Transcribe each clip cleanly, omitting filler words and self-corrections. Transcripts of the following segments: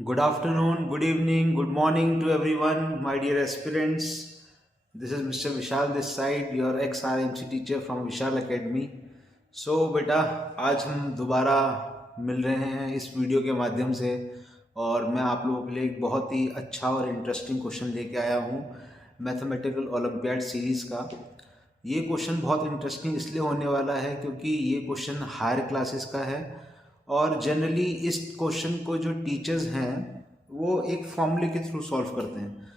Good afternoon, good evening, good morning to everyone, my dear aspirants. This is Mr. Vishal this side, your ex-RMC teacher from Vishal Academy. So बेटा आज हम दोबारा मिल रहे हैं इस video के माध्यम से और मैं आप लोगों के लिए एक बहुत ही अच्छा और इंटरेस्टिंग क्वेश्चन लेके आया हूँ मैथमेटिकल ओलंपियाड सीरीज़ का। ये क्वेश्चन बहुत इंटरेस्टिंग इसलिए होने वाला है क्योंकि ये क्वेश्चन हायर क्लासेस का है और जनरली इस क्वेश्चन को जो टीचर्स हैं वो एक फॉर्मूले के थ्रू सॉल्व करते हैं,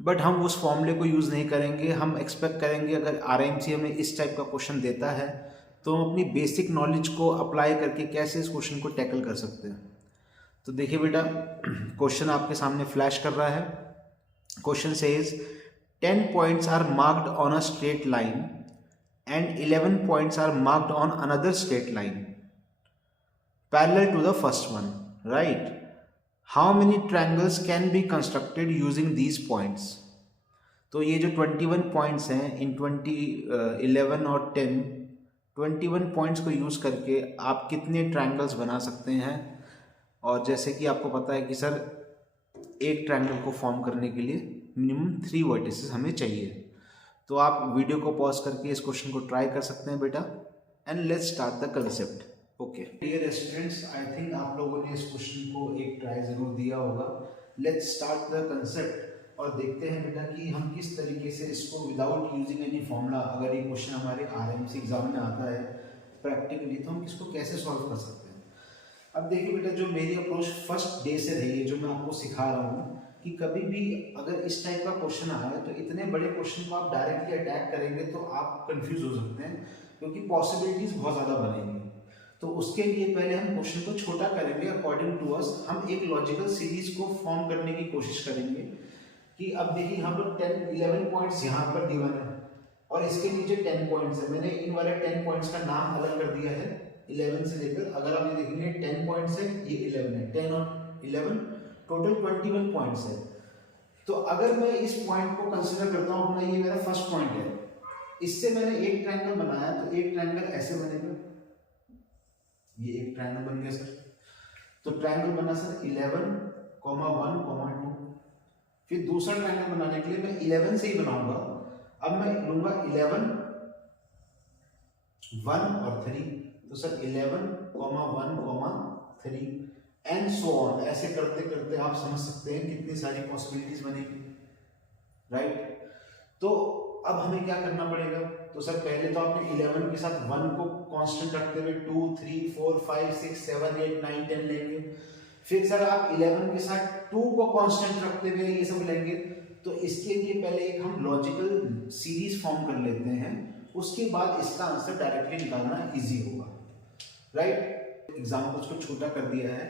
बट हम उस फॉर्मूले को यूज़ नहीं करेंगे। हम एक्सपेक्ट करेंगे अगर आरएमसी हमें इस टाइप का क्वेश्चन देता है तो हम अपनी बेसिक नॉलेज को अप्लाई करके कैसे इस क्वेश्चन को टैकल कर सकते हैं। तो देखिए बेटा, क्वेश्चन आपके सामने फ्लैश कर रहा है। Question says 10 points are marked on a straight line and 11 points are marked on another straight line parallel to the first one, right? How many triangles can be constructed using these points? तो ये जो 21 points हैं इन 11 और 10, 21 points को use करके आप कितने triangles बना सकते हैं। और जैसे कि आपको पता है कि सर एक ट्रायंगल को फॉर्म करने के लिए मिनिमम 3 वर्टिसेस हमें चाहिए। तो आप वीडियो को पॉज करके इस क्वेश्चन को ट्राई कर सकते हैं बेटा, and let's start the concept. Okay dear students, I think आप लोगों ने इस क्वेश्चन को एक ट्राई जरूर दिया होगा। लेट्स स्टार्ट द कंसेप्ट और देखते हैं बेटा कि हम किस तरीके से इसको विदाउट यूजिंग एनी फॉर्मूला, अगर ये क्वेश्चन हमारे आरएमसी एग्जाम में आता है प्रैक्टिकली, तो हम इसको कैसे सॉल्व कर सकते हैं। अब देखिए बेटा, जो मेरी अप्रोच फर्स्ट डे से रही है, जो मैं आपको सिखा रहा हूँ कि कभी भी अगर इस टाइप का क्वेश्चन आए तो इतने बड़े क्वेश्चन को आप डायरेक्टली अटैक करेंगे तो आप कंफ्यूज हो सकते हैं, क्योंकि पॉसिबिलिटीज बहुत ज़्यादा बनेंगी। तो उसके लिए पहले हम क्वेश्चन को छोटा करेंगे अकॉर्डिंग टू अस। हम एक लॉजिकल सीरीज को फॉर्म करने की कोशिश करेंगे कि अब देखिए यहाँ पर 11 पॉइंट्स यहाँ पर गिवन है और इसके नीचे 10 पॉइंट्स है। मैंने इन वाले 10 पॉइंट्स का नाम अलग कर दिया है 11 से लेकर। अगर आप ये देखेंगे 10 पॉइंट्स है, ये 11 है, 10 और 11 टोटल 21 पॉइंट्स है। तो अगर मैं इस पॉइंट को कंसिडर करता हूँ अपना, ये मेरा फर्स्ट पॉइंट है, इससे मैंने एक ट्रायंगल बनाया, तो एक ट्रायंगल ऐसे बनेगा, ये एक ट्रायंगल बन गया सर। तो ट्रायंगल बना सर 11, 1, 2। फिर दूसरा ट्रायंगल बनाने के लिए मैं 11 से ही बनाऊंगा। अब मैं लूंगा 11, 1 और 3। तो सर 11, 1, 3 एंड सो ऑन। ऐसे करते करते आप समझ सकते हैं कितनी सारी पॉसिबिलिटीज बनेगी, राइट। तो अब हमें क्या करना पड़ेगा, तो सर पहले तो आपने 11 के साथ 1 को कांस्टेंट रखते हुए 2, 3, 4, 5, 6, 7, 8, 9, 10 लेंगे। फिर सर आप 11 के साथ 2 को कांस्टेंट रखते हुए ये सब लेंगे। तो इसके लिए पहले एक हम लॉजिकल सीरीज फॉर्म कर लेते हैं, उसके बाद इसका आंसर डायरेक्टली निकालना इजी होगा, राइट। एग्जाम्पल्स को छोटा कर दिया है।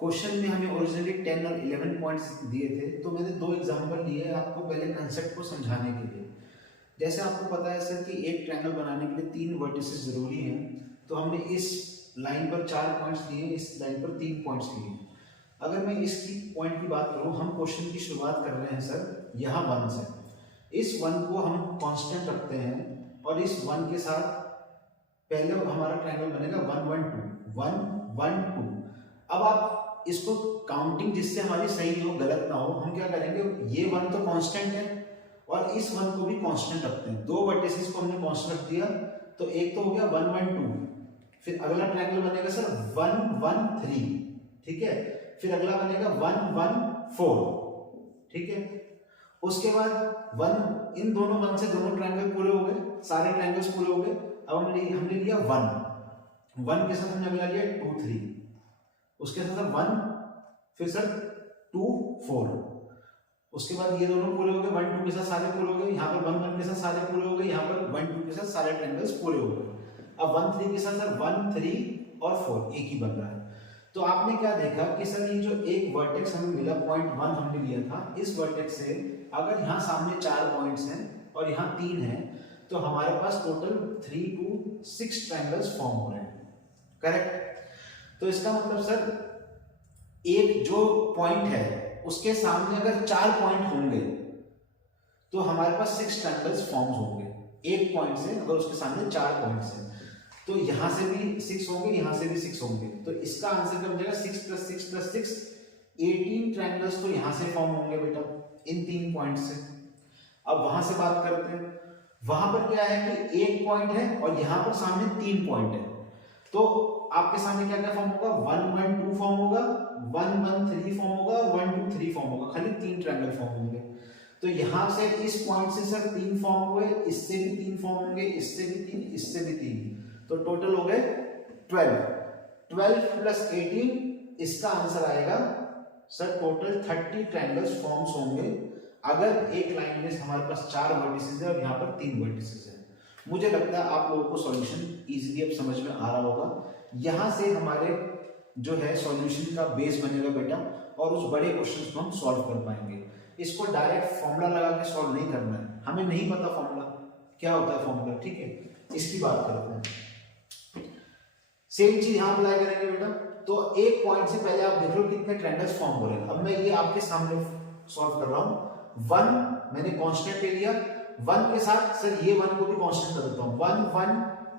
क्वेश्चन में हमें ओरिजिनली 10 और 11 पॉइंट्स दिए थे, तो मैंने 2 एग्जाम्पल लिए आपको पहले कंसेप्ट को समझाने के लिए। जैसे आपको पता है सर कि एक ट्रायंगल बनाने के लिए 3 वर्टिसेस जरूरी हैं, तो हमने इस लाइन पर 4 पॉइंट्स लिए, इस लाइन पर 3 पॉइंट्स लिए। अगर मैं इसकी पॉइंट की बात करूं, हम क्वेश्चन की शुरुआत कर रहे हैं सर यहाँ 1 से। इस 1 को हम कांस्टेंट रखते हैं और इस 1 के साथ पहले हमारा ट्रायंगल बनेगा 1, 1, 2, 1, 1, 2। अब आप इसको काउंटिंग जिससे हमारी सही हो, गलत ना हो, हम क्या करेंगे, ये 1 तो कांस्टेंट है और इस 1 को भी कांस्टेंट रखते हैं। 2 वर्टिसेस को हमने कांस्टेंट रख दिया, तो एक तो हो गया 1, 1, 2। फिर अगला ट्रायंगल बनेगा सर 1, 1, 3, ठीक है। फिर अगला बनेगा 1, 1, 4, ठीक है। उसके बाद 1, इन दोनों 1 से दोनों ट्रायंगल पूरे हो गए, सारे ट्रायंगल्स पूरे हो गए। अब हमने लिया 1 के साथ हमने अगला लिया 2, 3, उसके साथ 1, फिर सर 2, 4। उसके बाद ये दोनों पूरे हो गए, 1, 2 के साथ सारे पूरे हो गए, यहाँ पर 1, 1 के साथ सारे पूरे हो गए, यहाँ पर 1, 2 के साथ सारे ट्रायंगल्स पूरे हो गए। अब 1, 3 के साथ सर 1, 3 और 4 एक ही बन रहा है। तो आपने क्या देखा कि सर ये जो एक वर्टेक्स हमें मिला, पॉइंट 1 हमने लिया था, इस वर्टेक्स से अगर यहाँ सामने 4 पॉइंट्स हैं और यहाँ 3 हैं, तो हमारे पास टोटल 3 to 6 ट्रायंगल्स फॉर्म हो रहे हैं, करेक्ट। तो इसका मतलब सर एक जो पॉइंट है उसके सामने अगर 4 पॉइंट होंगे तो हमारे पास 6 ट्रायंगल्स फॉर्म होंगे। एक पॉइंट से अगर उसके सामने 4 पॉइंट्स हैं, तो यहां से भी 6 होंगे, यहां से भी 6 होंगे। तो इसका आंसर क्या बन जाएगा, 6 + 6 + 6 18 ट्रायंगल्स तो यहां से फॉर्म होंगे बेटा, इन 3 पॉइंट से। अब वहां से बात करते हैं, वहां पर क्या है कि एक पॉइंट है और यहां पर सामने 3 पॉइंट है, तो आपके सामने क्या क्या फॉर्म होगा, 1 1 2 फॉर्म होगा, 1 1 3 फॉर्म होगा और 1 2 3 फॉर्म होगा, खाली 3 ट्रायंगल फॉर्म होंगे। तो यहां से इस पॉइंट से सर 3 फॉर्म हुए, इससे भी 3 फॉर्म होंगे, इससे भी 3, इससे भी 3, तो टोटल हो गए 12। 12 प्लस 18, इसका आंसर आएगा सर टोटल 30 ट्रायंगल्स फॉर्म्स होंगे अगर एक लाइन में हमारे पास 4 वर्टिसेस है और यहाँ पर 3 वर्टिसेस है। मुझे लगता है आप लोगों को सॉल्यूशन इजीली अब समझ में आ रहा होगा। यहाँ से हमारे जो है सॉल्यूशन का बेस बनेगा बेटा, और उस बड़े क्वेश्चन को हम सॉल्व कर पाएंगे। इसको डायरेक्ट फॉर्मूला लगा के सॉल्व नहीं करना है, हमें नहीं पता फॉर्मूला क्या होता है फॉर्मूला, ठीक है, इसकी बात करते हैं। सेम चीज यहाँ अप्लाई करेंगे बेटा। तो एक पॉइंट से पहले आप देख लो कितने ट्रायंगल्स फॉर्म हो रहे हैं। अब मैं ये आपके सामने सॉल्व कर रहा हूँ। 1 मैंने कांस्टेंट ले लिया, 1 के साथ सर ये 1 को भी कांस्टेंट कर देता हूँ, 1 1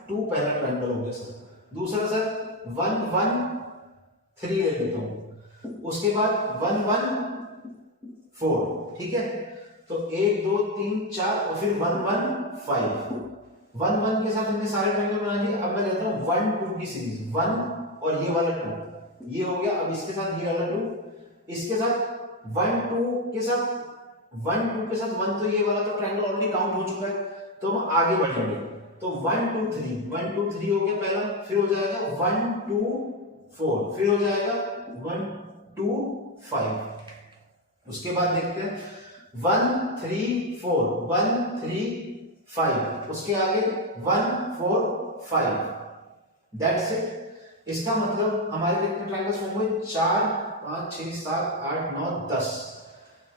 2 पहला ट्रायंगल हो गया सर। दूसरा सर 1 1 3 ले लेता हूँ, उसके बाद 1 1 4, ठीक है। तो 1 2 3 4 और फिर 1 1 5। 1 1 के साथ हमने सारे ट्रायंगल बना लिए। अब मैं लेता हूँ 1 2 की सीरीज, 1 और ये वाला 2, ये हो गया। अब इसके साथ ये वाला 2, इसके साथ 1 2 के साथ 1 2 के साथ 1, तो ये वाला तो ट्रायंगल ऑलरेडी काउंट हो चुका है, तो हम आगे बढ़ेंगे। तो 1 2 3, 1 2 3 हो गया पहला, फिर हो जाएगा 1 2 4, फिर हो जाएगा 1 2 5। उसके बाद देखते हैं 1 3 4, 1 3 5, उसके आगे 1 4 5, दैट्स इट। इसका मतलब हमारे कितने ट्रायंगल्स फॉर्म हुए, 4 5 6 7 8 9 10।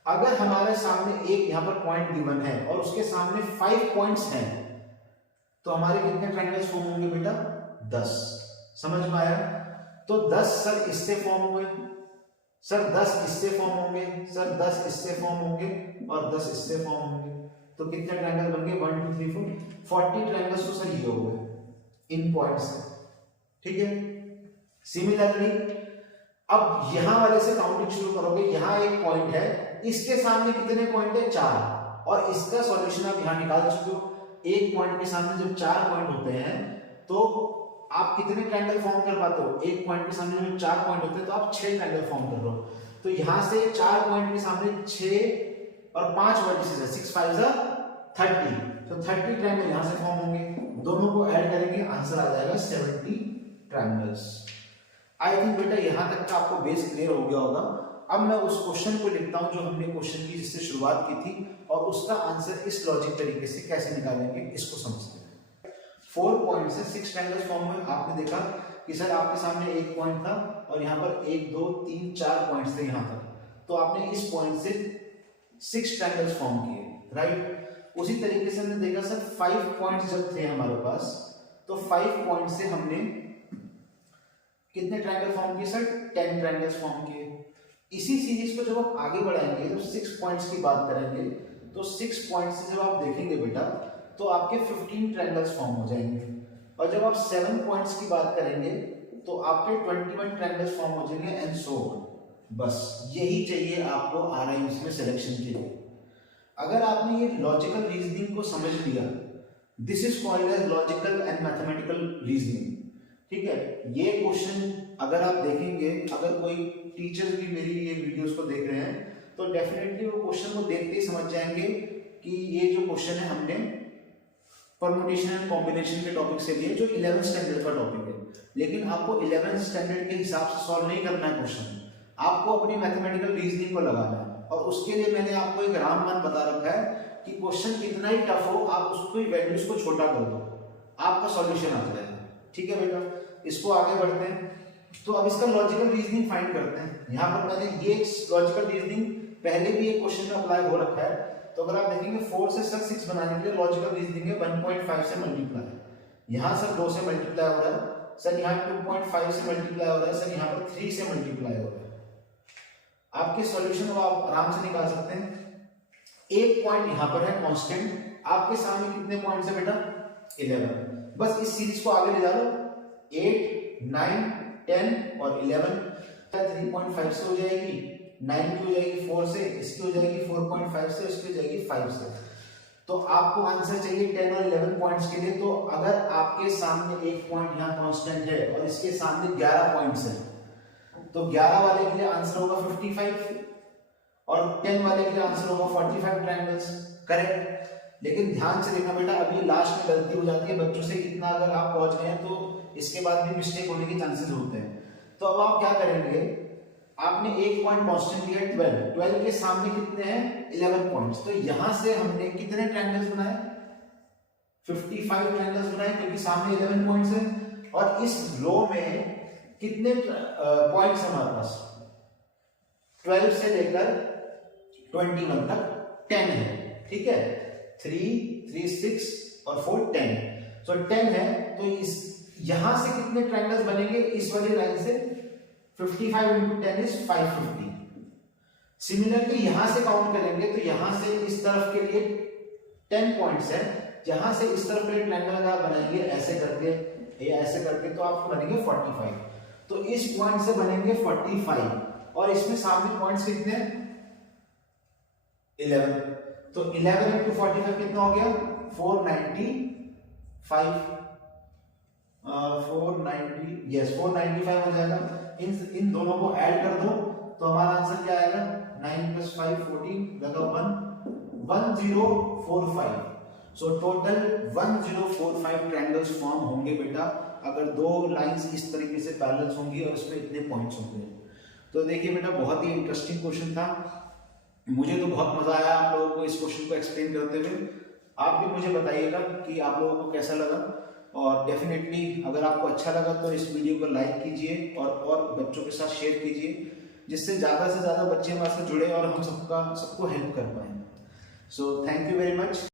अगर हमारे सामने एक यहां पर पॉइंट गिवन है और उसके सामने 5 पॉइंट्स हैं, तो हमारे कितने ट्रायंगल्स फॉर्म होंगे बेटा, 10। समझ में आया? तो 10 सर इससे फॉर्म हुए, सर 10 इससे फॉर्म होंगे, सर 10 इससे फॉर्म होंगे और 10 इससे फॉर्म होंगे, तो कितने ट्रायंगल बन गए, 1 2 3 4 40 ट्रायंगल्स तो सर ये हो गए इन पॉइंट से, ठीक है। सिमिलरली अब यहां वाले से काउंटिंग शुरू करोगे, यहां एक पॉइंट है, इसके सामने कितने पॉइंट है, 4, और इसका सॉल्यूशन आप यहां निकाल चुके हो। एक पॉइंट के सामने जब 4 पॉइंट होते हैं तो आप कितने ट्रायंगल फॉर्म कर पाते हो, एक पॉइंट के सामने जब 4 पॉइंट होते हैं तो आप 6 ट्रायंगल फॉर्म कर रहे हो। तो यहां से 4 पॉइंट के सामने 6 और 5 वर्टिसेस है, 6 5 30, तो 30 ट्रायंगल यहां से फॉर्म होंगे। दोनों को ऐड करेंगे, आंसर आ जाएगा 70 ट्रायंगल्स। आई थिंक बेटा यहां तक का आपको बेस क्लियर हो गया होगा। अब मैं उस क्वेश्चन को लिखता हूं जो हमने क्वेश्चन की जिससे शुरुआत की थी, और उसका आंसर इस लॉजिक तरीके से कैसे निकालेंगे इसको समझते हैं। 4 पॉइंट से 6 ट्रायंगल्स फॉर्म हुए। आपने देखा कि सर आपके सामने एक पॉइंट था और यहाँ पर 1 2 3 4 पॉइंट्स थे यहाँ तक, तो आपने इस पॉइंट से 6 ट्रायंगल्स फॉर्म किए, राइट। उसी तरीके से हमने देखा सर 5 पॉइंट्स जब थे हमारे पास, तो 5 पॉइंट से हमने कितने ट्रायंगल फॉर्म किए सर, 10 ट्रायंगल्स फॉर्म किए। इसी सीरीज को जब आप आगे बढ़ाएंगे, जब 6 पॉइंट्स की बात करेंगे, तो 6 पॉइंट्स से जब आप देखेंगे बेटा तो आपके 15 ट्रायंगल्स फॉर्म हो जाएंगे, और जब आप 7 पॉइंट्स की बात करेंगे तो आपके 21 ट्रायंगल्स फॉर्म हो जाएंगे, एंड सो ऑन। बस यही चाहिए आपको आरआईएमएस में सिलेक्शन के लिए। अगर आपने ये लॉजिकल रीजनिंग को समझ लिया, this is called as logical and mathematical reasoning, ठीक है। ये क्वेश्चन अगर आप देखेंगे, अगर कोई टीचर्स भी मेरी ये वीडियोस को देख रहे हैं, तो डेफिनेटली वो क्वेश्चन को देखते ही समझ जाएंगे कि ये जो क्वेश्चन है हमने परम्यूटेशन एंड कॉम्बिनेशन के टॉपिक से लिए, जो 11th स्टैंडर्ड का टॉपिक है। लेकिन आपको 11th स्टैंडर्ड के हिसाब से सॉल्व नहीं करना है क्वेश्चन, आपको अपनी मैथमेटिकल रीजनिंग को लगाना है। और उसके लिए मैंने आपको एक रामबाण बता रखा है कि क्वेश्चन कितना ही टफ हो, आप उसको वैल्यूज को छोटा कर दो, आपका सॉल्यूशन आ जाएगा, ठीक है बेटा। इसको आगे बढ़ते हैं, तो अब इसका लॉजिकल रीजनिंग फाइंड करते हैं। यहाँ पर मैंने ये लॉजिकल रीजनिंग पहले भी एक क्वेश्चन में अप्लाई हो रखा है, तो अगर आप देखेंगे 4 से सर 6 बनाने के लिए लॉजिकल रीजनिंग है 1.5 से मल्टीप्लाई, यहाँ सर 2 से मल्टीप्लाई हो रहा है, सर यहाँ 2.5 से मल्टीप्लाई हो रहा है, सर यहाँ पर 3 से मल्टीप्लाई हो रहा है। आपके सॉल्यूशन को आप आराम से निकाल सकते हैं। एक पॉइंट यहाँ पर है कांस्टेंट, आपके सामने कितने पॉइंट्स है बेटा, 11। बस इस सीरीज को आगे ले जा लो, 8 9 10 और 11। 3.5 से हो जाएगी, 9 की हो जाएगी 4 से, इसकी हो जाएगी 4.5 से, इसकी हो जाएगी 5 से। तो आपको आंसर चाहिए 10 और 11 पॉइंट्स के लिए। तो अगर आपके सामने एक पॉइंट यहाँ कांस्टेंट है और इसके सामने 11 पॉइंट्स हैं, तो 11 वाले के लिए आंसर होगा 55 और 10 वाले के लिए आंसर होगा 45 ट्रायंगल्स, करेक्ट। लेकिन ध्यान से देखना बेटा, अभी लास्ट में गलती हो जाती है बच्चों से, इतना अगर आप पहुंच गए हैं तो इसके बाद भी मिस्टेक होने के चांसेस होते हैं। तो अब आप क्या करेंगे, आपने एक पॉइंट कांस्टेंट लिया 12, 12 के सामने कितने हैं 11 पॉइंट्स, तो यहां से हमने कितने ट्रायंगल्स बनाए 55 ट्रायंगल्स बनाए, क्योंकि सामने 11 पॉइंट्स हैं। और इस रो में कितने पॉइंट्स हमारे पास 12 से लेकर 21 तक 10 है, ठीक है। 3, 3, 6 और 4, 10, तो 10 है। तो इस यहां से कितने ट्रायंगल्स बनेंगे इस वाली लाइन से, 55 into 10 is 550। सिमिलरली यहां से काउंट करेंगे तो यहां से इस तरफ के लिए 10 पॉइंट्स है, जहां से इस तरफ के लिए ट्रायंगल का बनाएंगे ऐसे करके या ऐसे करके, तो आपको बनेंगे 45। तो इस पॉइंट से बनेंगे 45 और इसमें सामने पॉइंट्स कितने 11, तो 11 into 45 कितना हो गया 495, 490, यस 495 हो जाएगा। इन दोनों को ऐड कर दो तो हमारा आंसर क्या आएगा 9 + 5 14 लगा 1045। सो टोटल 1045 ट्रायंगल्स फॉर्म होंगे बेटा, अगर दो लाइंस इस तरीके से पैरेलल होंगी और इसमें इतने पॉइंट्स होंगे। तो देखिए बेटा, बहुत ही इंटरेस्टिंग क्वेश्चन था, मुझे तो बहुत मजा आया आप लोगों को इस क्वेश्चन को एक्सप्लेन करते हुए। आप भी मुझे बताइएगा कि आप लोगों को कैसा लगा, और डेफिनेटली अगर आपको अच्छा लगा तो इस वीडियो को लाइक कीजिए और बच्चों के साथ शेयर कीजिए, जिससे ज़्यादा से ज़्यादा बच्चे हमारे साथ जुड़े और हम सबको हेल्प कर पाएँ। So thank you very much.